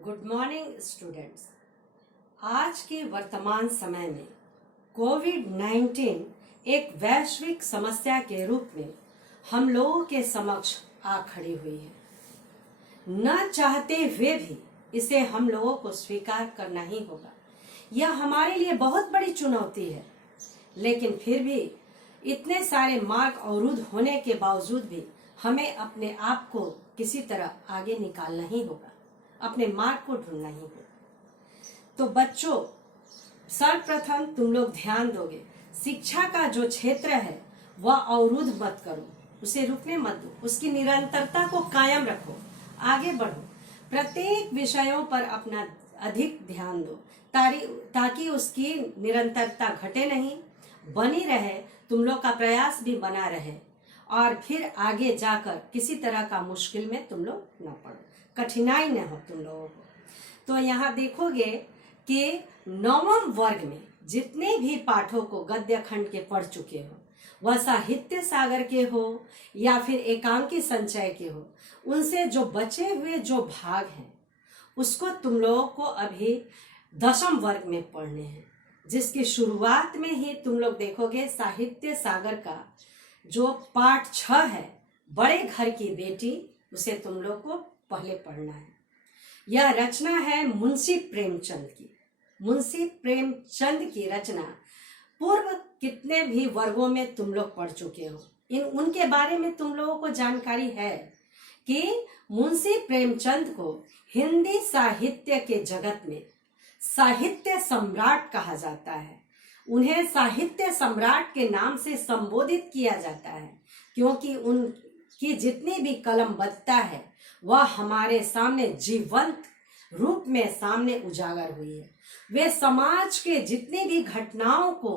Good morning students. आज के वर्तमान समय में कोविड-19 एक वैश्विक समस्या के रूप में हम लोगों के समक्ष आ खड़ी हुई है। न चाहते हुए भी इसे हम लोगों को स्वीकार करना ही होगा। यह हमारे लिए बहुत बड़ी चुनौती है, लेकिन फिर भी इतने सारे मार्ग अवरुद्ध होने के बावजूद भी हमें अपने आप को किसी तरह आगे निकालना ही होगा, अपने मार्ग को ढूंढना ही होगा। तो बच्चों, सर्वप्रथम तुम लोग ध्यान दोगे, शिक्षा का जो क्षेत्र है वह अवरुद्ध मत करो, उसे रुकने मत दो, उसकी निरंतरता को कायम रखो, आगे बढ़ो। प्रत्येक विषयों पर अपना अधिक ध्यान दो ताकि उसकी निरंतरता घटे नहीं, बनी रहे। तुम लोग का प्रयास भी बना रहे और फिर आगे जाकर किसी तरह का मुश्किल में तुम लोग न पड़ो, कठिनाई न हो तुम लोगों को। तो यहाँ देखोगे कि 9वीं वर्ग में जितने भी पाठों को गद्य खंड के पढ़ चुके हो, वह साहित्य सागर के हो या फिर एकांकी संचय के हो, उनसे जो बचे हुए जो भाग हैं उसको तुम लोगों को अभी 10वीं वर्ग में पढ़ने हैं, जिसकी शुरुआत में ही तुम लोग देखोगे साहित्य सागर का जो पाठ 6 है, बड़े घर की बेटी, उसे तुम लोग को पहले पढ़ना है। यह रचना है मुंशी प्रेमचंद की। मुंशी प्रेमचंद की रचना पूर्व कितने भी वर्गों में तुम लोग पढ़ चुके हो, उनके बारे में तुम लोगों को जानकारी है कि मुंशी प्रेमचंद को हिंदी साहित्य के जगत में साहित्य सम्राट कहा जाता है। उन्हें साहित्य सम्राट के नाम से संबोधित किया जाता है क्योंकि उनकी जितनी भी कलमबद्धता है वह हमारे सामने जीवंत रूप में सामने उजागर हुई है। वे समाज के जितनी भी घटनाओं को,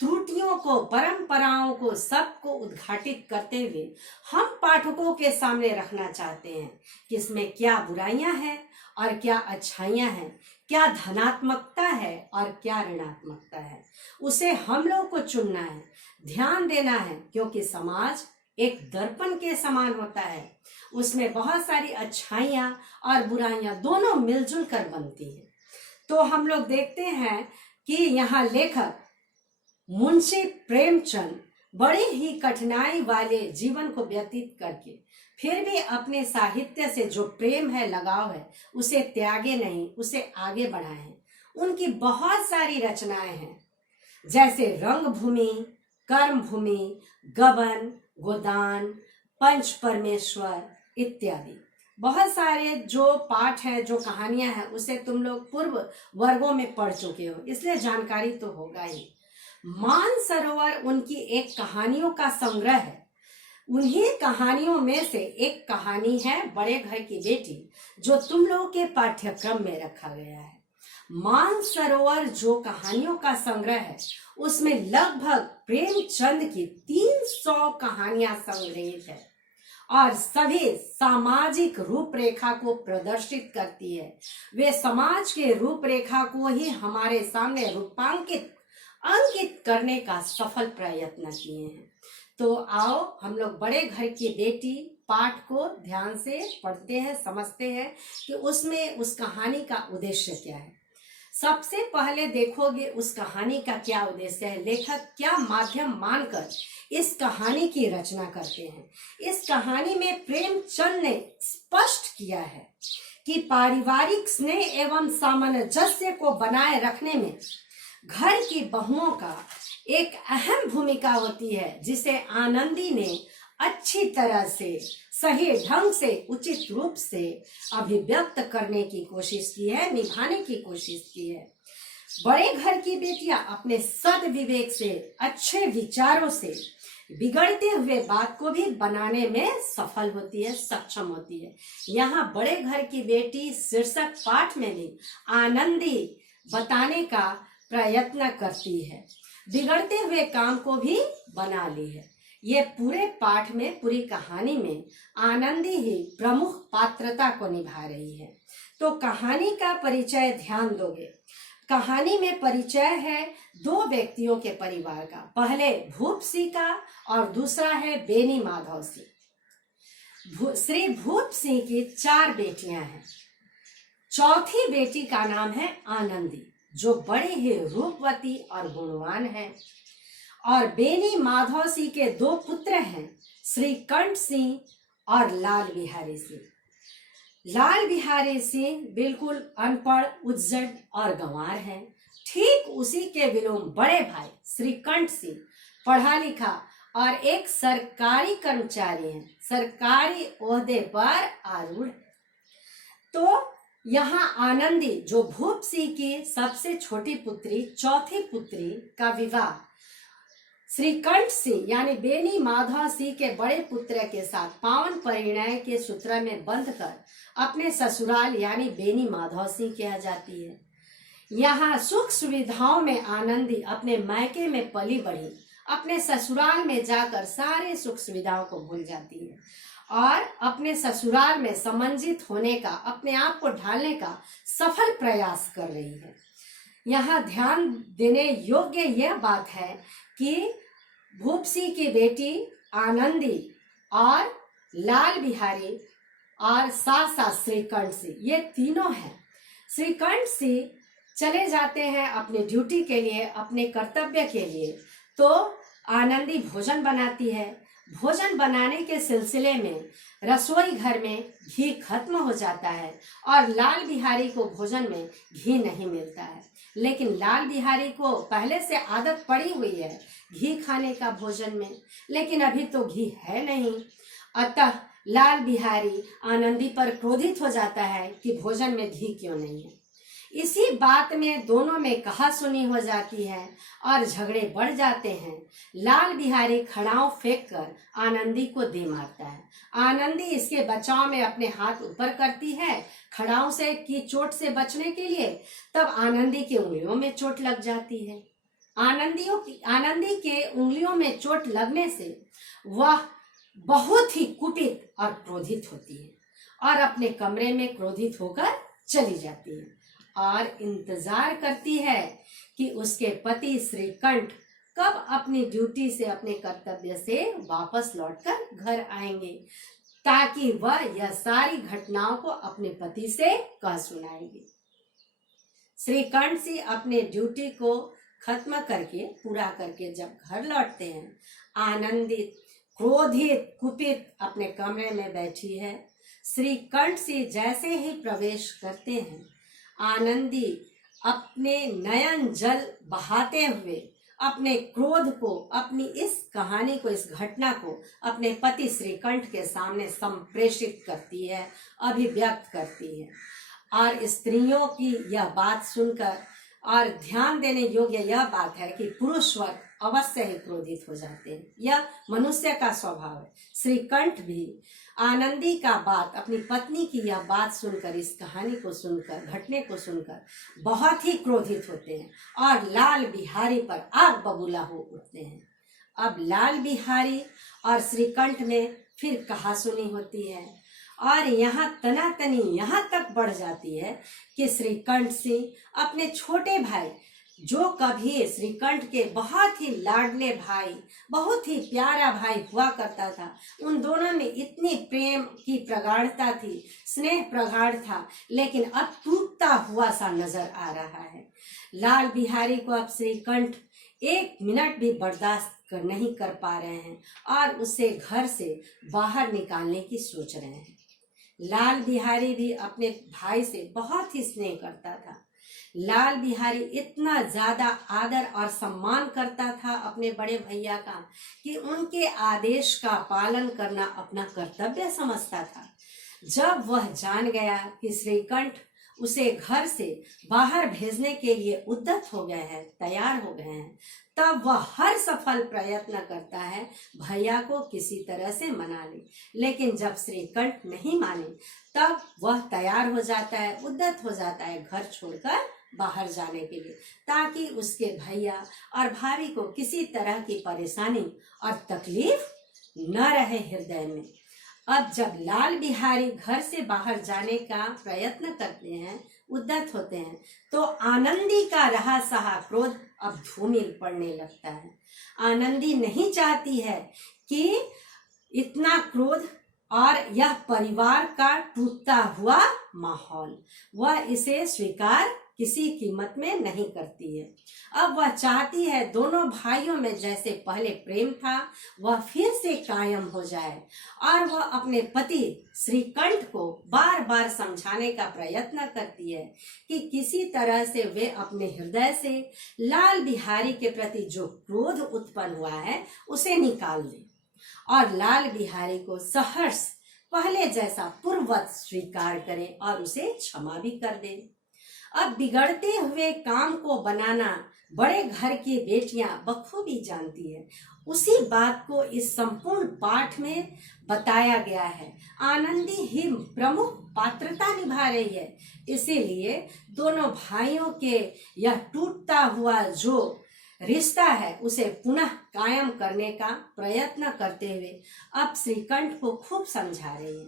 त्रुटियों को, परंपराओं को, सबको उद्घाटित करते हुए हम पाठकों के सामने रखना चाहते हैं कि इसमें क्या बुराइयां हैं और क्या अच्छाइयां हैं, क्या धनात्मकता है और क्या ऋणात्मकता है। उसे हम लोग को चुनना है, ध्यान देना है, क्योंकि समाज एक दर्पण के समान होता है। उसमें बहुत सारी अच्छाइयां और बुराइयां दोनों मिलजुल कर बनती है। तो हम लोग देखते हैं कि यहाँ लेखक मुंशी प्रेमचंद बड़ी ही कठिनाई वाले जीवन को व्यतीत करके फिर भी अपने साहित्य से जो प्रेम है, लगाव है, उसे त्यागे नहीं, उसे आगे बढ़ाए। उनकी बहुत सारी रचनाएं हैं, जैसे रंगभूमि, कर्मभूमि, गबन, गोदान, पंच परमेश्वर इत्यादि। बहुत सारे जो पाठ हैं, जो कहानियां हैं, उसे तुम लोग पूर्व वर्गों में पढ़ चुके हो, इसलिए जानकारी तो होगा ही। मानसरोवर उनकी एक कहानियों का संग्रह है। उन्हीं कहानियों में से एक कहानी है बड़े घर की बेटी, जो तुम लोगों के पाठ्यक्रम में रखा गया है। मानसरोवर जो कहानियों का संग्रह है, उसमें लगभग प्रेमचंद की 300 कहानियां संग्रहित है और सभी सामाजिक रूपरेखा को प्रदर्शित करती है। वे समाज के रूपरेखा को ही हमारे सामने अंकित करने का सफल प्रयत्न किए हैं। तो आओ हम लोग बड़े घर की बेटी पाठ को ध्यान से पढ़ते हैं, समझते हैं कि उसमें उस कहानी का उद्देश्य क्या है। सबसे पहले देखोगे उस कहानी का क्या उद्देश्य है, लेखक क्या माध्यम मानकर इस कहानी की रचना करते हैं। इस कहानी में प्रेमचंद ने स्पष्ट किया है कि पारिवारिक स्नेह एवं सामंजस्य को बनाए रखने में घर की बहुओं का एक अहम भूमिका होती है, जिसे आनंदी ने अच्छी तरह से, सही ढंग से, उचित रूप से अभिव्यक्त करने की कोशिश की है, निभाने की कोशिश की है। बड़े घर की बेटियां अपने सद्विवेक से, अच्छे विचारों से बिगड़ते हुए बात को भी बनाने में सफल होती है, सक्षम होती है। यहाँ बड़े घर की बेटी शीर्षक पाठ में भी आनंदी बताने का प्रयत्न करती है, बिगड़ते हुए काम को भी बना ली है। ये पूरे पाठ में, पूरी कहानी में आनंदी ही प्रमुख पात्रता को निभा रही है। तो कहानी का परिचय ध्यान दोगे। कहानी में परिचय है 2 व्यक्तियों के परिवार का, पहले भूप सिंह का और दूसरा है बेनी माधव सिंह। श्री भूप सिंह की 4 बेटियां हैं। चौथी बेटी का नाम है आनंदी, जो बड़ी ही रूपवती और गुणवान है। और बेनी माधव सिंह के 2 पुत्र हैं, श्री कंठ सिंह और लाल बिहारी सिंह। लाल बिहारी सिंह बिल्कुल अनपढ़, उज्जड और गंवार हैं। ठीक उसी के विलोम बड़े भाई श्री कंठ सिंह पढ़ा लिखा और एक सरकारी कर्मचारी हैं, सरकारी ओहदे पर आरूढ़। तो यहाँ आनंदी, जो भूप सिंह की सबसे छोटी पुत्री, चौथी पुत्री का विवाह श्री कंठ सिंह यानी बेनी माधव सिंह के बड़े पुत्र के साथ पावन परिणय के सूत्र में बंध कर अपने ससुराल यानी बेनी माधव सिंह किया जाती है। यहाँ सुख सुविधाओं में आनंदी अपने मायके में पली बढ़ी, अपने ससुराल में जाकर सारे सुख सुविधाओं को भूल जाती है और अपने ससुराल में समंजित होने का, अपने आप को ढालने का सफल प्रयास कर रही है। यहाँ ध्यान देने योग्य यह बात है कि भूप सिंह की बेटी आनंदी और लाल बिहारी और साथ साथ श्रीकंठ सिंह, ये तीनों हैं। श्रीकंठ सिंह चले जाते हैं अपने ड्यूटी के लिए, अपने कर्तव्य के लिए, तो आनंदी भोजन बनाती है। भोजन बनाने के सिलसिले में रसोई घर में घी खत्म हो जाता है और लाल बिहारी को भोजन में घी नहीं मिलता है। लेकिन लाल बिहारी को पहले से आदत पड़ी हुई है घी खाने का भोजन में, लेकिन अभी तो घी है नहीं। अतः लाल बिहारी आनंदी पर क्रोधित हो जाता है कि भोजन में घी क्यों नहीं है। इसी बात में दोनों में कहासुनी हो जाती है और झगड़े बढ़ जाते हैं। लाल बिहारी खड़ाऊ फेंक कर आनंदी को दे मारता है। आनंदी इसके बचाव में अपने हाथ ऊपर करती है खड़ाऊ से की चोट से बचने के लिए, तब आनंदी की उंगलियों में चोट लग जाती है। आनंदी के उंगलियों में चोट लगने से वह बहुत ही कुपित और क्रोधित होती है और अपने कमरे में क्रोधित होकर चली जाती है और इंतजार करती है कि उसके पति श्रीकंठ कब अपनी ड्यूटी से, अपने कर्तव्य से वापस लौटकर घर आएंगे, ताकि वह यह सारी घटनाओं को अपने पति से कह सुनाएगी। श्रीकंठ सिंह अपने ड्यूटी को खत्म करके, पूरा करके जब घर लौटते हैं, आनंदित, क्रोधित, कुपित अपने कमरे में बैठी है। श्रीकंठ सिंह जैसे ही प्रवेश करते हैं, आनंदी अपने नयन जल बहाते हुए अपने क्रोध को, अपनी इस कहानी को, इस घटना को अपने पति श्रीकंठ के सामने संप्रेषित करती है, अभिव्यक्त करती है। और स्त्रियों की यह बात सुनकर और ध्यान देने योग्य यह बात है कि पुरुष वर्ग अवश्य ही क्रोधित हो जाते हैं, यह मनुष्य का स्वभाव है। श्रीकंठ भी आनंदी का बात, अपनी पत्नी की यह बात सुनकर, इस कहानी को सुनकर, घटने को सुनकर बहुत ही क्रोधित होते हैं और लाल बिहारी पर आग बबूला हो उठते हैं। अब लाल बिहारी और श्रीकंठ में फिर कहासुनी होती है और यहाँ तनातनी यहाँ तक बढ़ जाती है कि श्रीकंठ सिंह अपने छोटे भाई, जो कभी श्रीकंठ के बहुत ही लाडले भाई, बहुत ही प्यारा भाई हुआ करता था, उन दोनों में इतनी प्रेम की प्रगाढ़ता थी, स्नेह प्रगाढ़ था, लेकिन अब टूटता हुआ सा नजर आ रहा है। लाल बिहारी को अब श्रीकंठ 1 मिनट भी बर्दाश्त नहीं कर पा रहे हैं और उसे घर से बाहर निकालने की सोच रहे हैं। लाल बिहारी भी अपने भाई से बहुत ही स्नेह करता था। लाल बिहारी इतना ज्यादा आदर और सम्मान करता था अपने बड़े भैया का कि उनके आदेश का पालन करना अपना कर्तव्य समझता था। जब वह जान गया कि श्रीकंठ उसे घर से बाहर भेजने के लिए उद्यत हो गए हैं, तैयार हो गए हैं, तब वह हर सफल प्रयत्न करता है भैया को किसी तरह से मना ले। लेकिन जब श्रीकंठ नहीं माने, तब वह तैयार हो जाता है, उद्यत हो जाता है घर छोड़कर बाहर जाने के लिए, ताकि उसके भैया और भाभी को किसी तरह की परेशानी और तकलीफ न रहे हृदय में। अब जब लाल बिहारी घर से बाहर जाने का प्रयत्न करते हैं, उद्यत होते हैं, तो आनंदी का रहा सहा क्रोध अब धूमिल पड़ने लगता है। आनंदी नहीं चाहती है कि इतना क्रोध और यह परिवार का टूटता हुआ माहौल, वह इसे स्वीकार किसी कीमत में नहीं करती है। अब वह चाहती है दोनों भाइयों में जैसे पहले प्रेम था वह फिर से कायम हो जाए, और वह अपने पति श्रीकंठ को बार बार समझाने का प्रयत्न करती है कि किसी तरह से वे अपने हृदय से लाल बिहारी के प्रति जो क्रोध उत्पन्न हुआ है उसे निकाल दें और लाल बिहारी को सहर्ष पहले जैसा पूर्ववत स्वीकार करें और उसे क्षमा भी कर दें। अब बिगड़ते हुए काम को बनाना बड़े घर की बेटियां बखूबी जानती है। उसी बात को इस संपूर्ण पाठ में बताया गया है। आनंदी ही प्रमुख पात्रता निभा रही है, इसीलिए दोनों भाइयों के यह टूटता हुआ जो रिश्ता है उसे पुनः कायम करने का प्रयत्न करते हुए अब श्रीकंठ को खूब समझा रही है।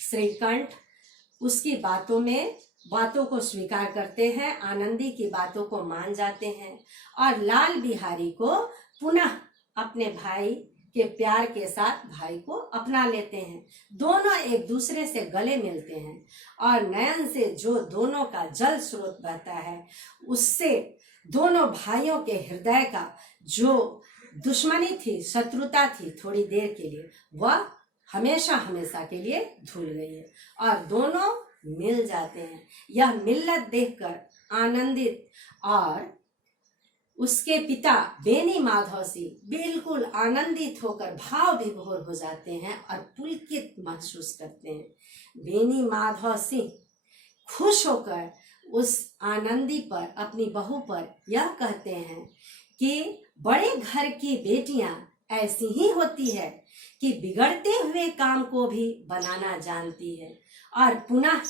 श्रीकंठ उसकी बातों को स्वीकार करते हैं, आनंदी की बातों को मान जाते हैं और लाल बिहारी को पुनः अपने भाई के प्यार के साथ भाई को अपना लेते हैं। दोनों एक दूसरे से गले मिलते हैं और नयन से जो दोनों का जल स्रोत बहता है उससे दोनों भाइयों के हृदय का जो दुश्मनी थी, शत्रुता थी, थोड़ी देर के लिए वह हमेशा हमेशा के लिए धुल गई है और दोनों मिल जाते हैं। यह मिल्लत देखकर आनंदित और उसके पिता बेनी माधव सिंह बिल्कुल आनंदित होकर भाव विभोर हो जाते हैं और पुलकित महसूस करते हैं। बेनी माधव सिंह खुश होकर उस आनंदी पर, अपनी बहू पर यह कहते हैं कि बड़े घर की बेटियां ऐसी ही होती है कि बिगड़ते हुए काम को भी बनाना जानती है और पुनः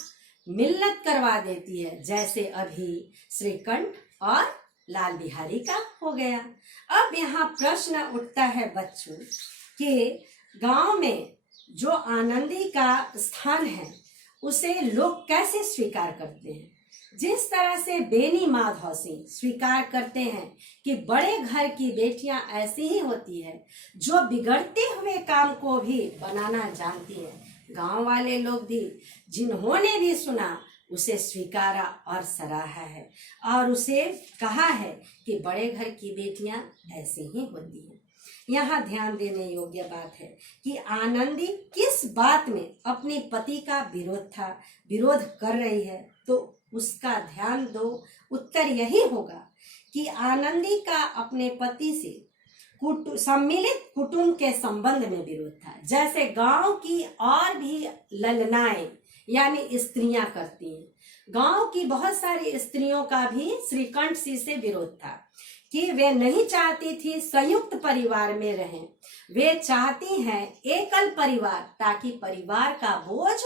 मिल्लत करवा देती है, जैसे अभी श्रीकंठ और लाल बिहारी का हो गया। अब यहाँ प्रश्न उठता है बच्चों कि गांव में जो आनंदी का स्थान है उसे लोग कैसे स्वीकार करते हैं। जिस तरह से बेनी माधव सिंह स्वीकार करते हैं कि बड़े घर की बेटियां ऐसी ही होती है जो बिगड़ते हुए काम को भी बनाना जानती है, गांव वाले लोग भी जिन्होंने भी सुना उसे स्वीकारा और सराहा है और उसे कहा है कि बड़े घर की बेटियां ऐसी ही होती हैं। यहाँ ध्यान देने योग्य बात है कि आनंदी किस बात में अपने पति का विरोध कर रही है, तो उसका ध्यान दो। उत्तर यही होगा कि आनंदी का अपने पति से सम्मिलित कुटुंब के संबंध में विरोध था, जैसे गांव की और भी ललनाएं यानी स्त्रियां करती हैं। गांव की बहुत सारी स्त्रियों का भी श्रीकंठ सिंह से विरोध था कि वे नहीं चाहती थी संयुक्त परिवार में रहें, वे चाहती हैं एकल परिवार ताकि परिवार का बोझ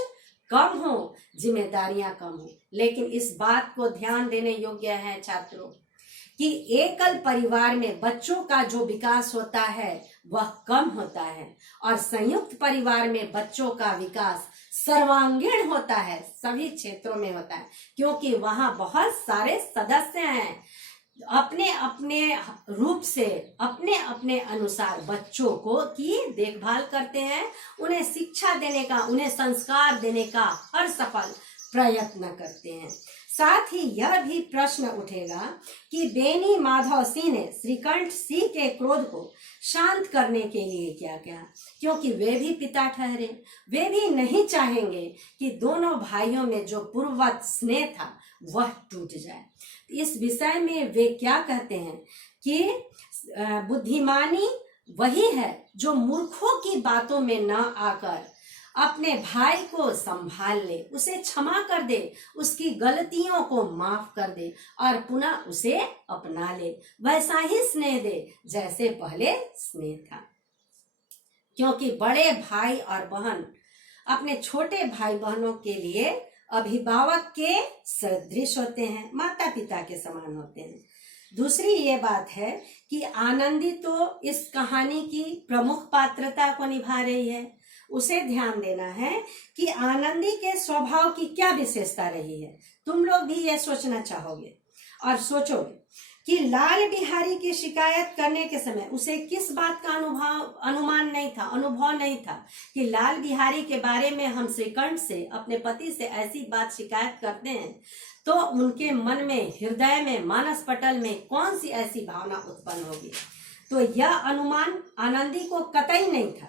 कम हो, जिम्मेदारियां कम हो। लेकिन इस बात को ध्यान देने योग्य है छात्रों कि एकल परिवार में बच्चों का जो विकास होता है वह कम होता है और संयुक्त परिवार में बच्चों का विकास सर्वांगीण होता है, सभी क्षेत्रों में होता है, क्योंकि वहां बहुत सारे सदस्य हैं, अपने अपने रूप से अपने अपने अनुसार बच्चों को की देखभाल करते हैं, उन्हें शिक्षा देने का, उन्हें संस्कार देने का हर सफल प्रयत्न करते हैं। साथ ही यह भी प्रश्न उठेगा कि बेनी माधव सिंह ने श्रीकंठ सिंह के क्रोध को शांत करने के लिए क्या किया, क्योंकि वे भी पिता ठहरे, वे भी नहीं चाहेंगे कि दोनों भाइयों में जो पूर्ववत स्नेह था वह टूट जाए। इस विषय में वे क्या कहते हैं कि बुद्धिमानी वही है जो मूर्खों की बातों में न आकर अपने भाई को संभाल ले, उसे क्षमा कर दे, उसकी गलतियों को माफ कर दे और पुनः उसे अपना ले, वैसा ही स्नेह दे जैसे पहले स्नेह था। क्योंकि बड़े भाई और बहन अपने छोटे भाई बहनों के लिए अभिभावक के सदृश होते हैं, माता पिता के समान होते हैं। दूसरी ये बात है कि आनंदी तो इस कहानी की प्रमुख पात्रता को निभा रही है, उसे ध्यान देना है कि आनंदी के स्वभाव की क्या विशेषता रही है। तुम लोग भी ये सोचना चाहोगे और सोचोगे कि लाल बिहारी की शिकायत करने के समय उसे किस बात का अनुमान नहीं था, अनुभव नहीं था कि लाल बिहारी के बारे में हम श्रीकंठ से, अपने पति से ऐसी बात शिकायत करते हैं तो उनके मन में, हृदय में, मानस पटल में कौन सी ऐसी भावना उत्पन्न होगी। तो यह अनुमान आनंदी को कतई नहीं था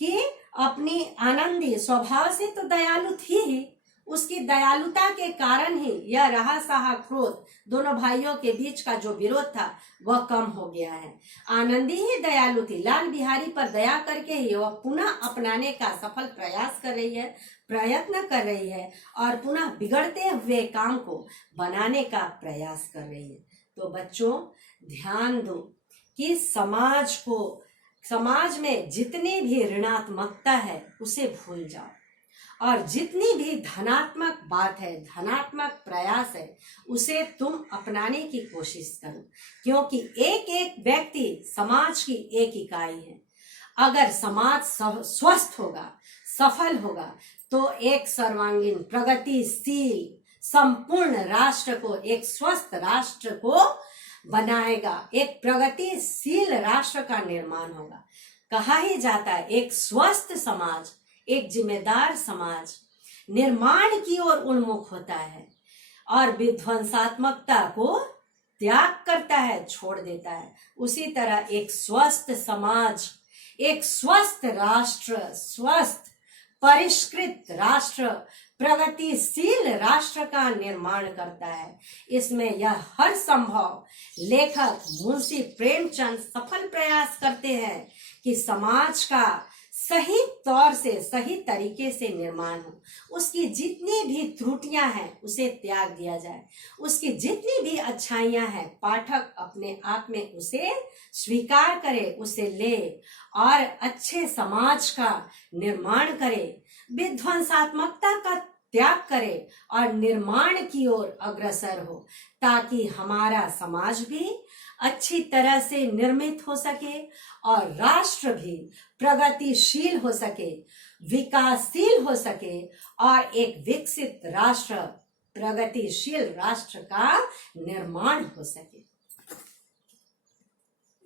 कि अपनी आनंदी स्वभाव से तो दयालु थी ही, उसकी दयालुता के कारण ही यह रहा सहा क्रोध, दोनों भाइयों के बीच का जो विरोध था वह कम हो गया है। आनंदी ही दयालु थी, लाल बिहारी पर दया करके ही वह पुनः अपनाने का सफल प्रयास कर रही है, प्रयत्न कर रही है और पुनः बिगड़ते हुए काम को बनाने का प्रयास कर रही है। तो बच्चों ध्यान दो कि समाज में जितनी भी ऋणात्मकता है उसे भूल जाओ और जितनी भी धनात्मक बात है, धनात्मक प्रयास है, उसे तुम अपनाने की कोशिश करो, क्योंकि एक एक व्यक्ति समाज की एक इकाई है। अगर समाज स्वस्थ होगा, सफल होगा तो एक सर्वांगीण प्रगतिशील संपूर्ण राष्ट्र को, एक स्वस्थ राष्ट्र को बनाएगा, एक प्रगतिशील राष्ट्र का निर्माण होगा। कहा ही जाता है एक स्वस्थ समाज, एक जिम्मेदार समाज निर्माण की ओर उन्मुख होता है और विध्वंसात्मकता को त्याग करता है, छोड़ देता है। उसी तरह एक स्वस्थ समाज, एक स्वस्थ राष्ट्र, स्वस्थ परिष्कृत राष्ट्र, प्रगतिशील राष्ट्र का निर्माण करता है। इसमें यह हर संभव लेखक मुंशी प्रेमचंद सफल प्रयास करते हैं कि समाज का सही तौर से, सही तरीके से निर्माण हो। उसकी जितनी भी त्रुटियां हैं उसे त्याग दिया जाए, उसकी जितनी भी अच्छाइयां हैं पाठक अपने आप में उसे स्वीकार करे, उसे ले और अच्छे समाज का निर्माण करे, विध्वंसात्मकता का त्याग करे और निर्माण की ओर अग्रसर हो, ताकि हमारा समाज भी अच्छी तरह से निर्मित हो सके और राष्ट्र भी प्रगतिशील हो सके, विकासशील हो सके और एक विकसित राष्ट्र, प्रगतिशील राष्ट्र का निर्माण हो सके।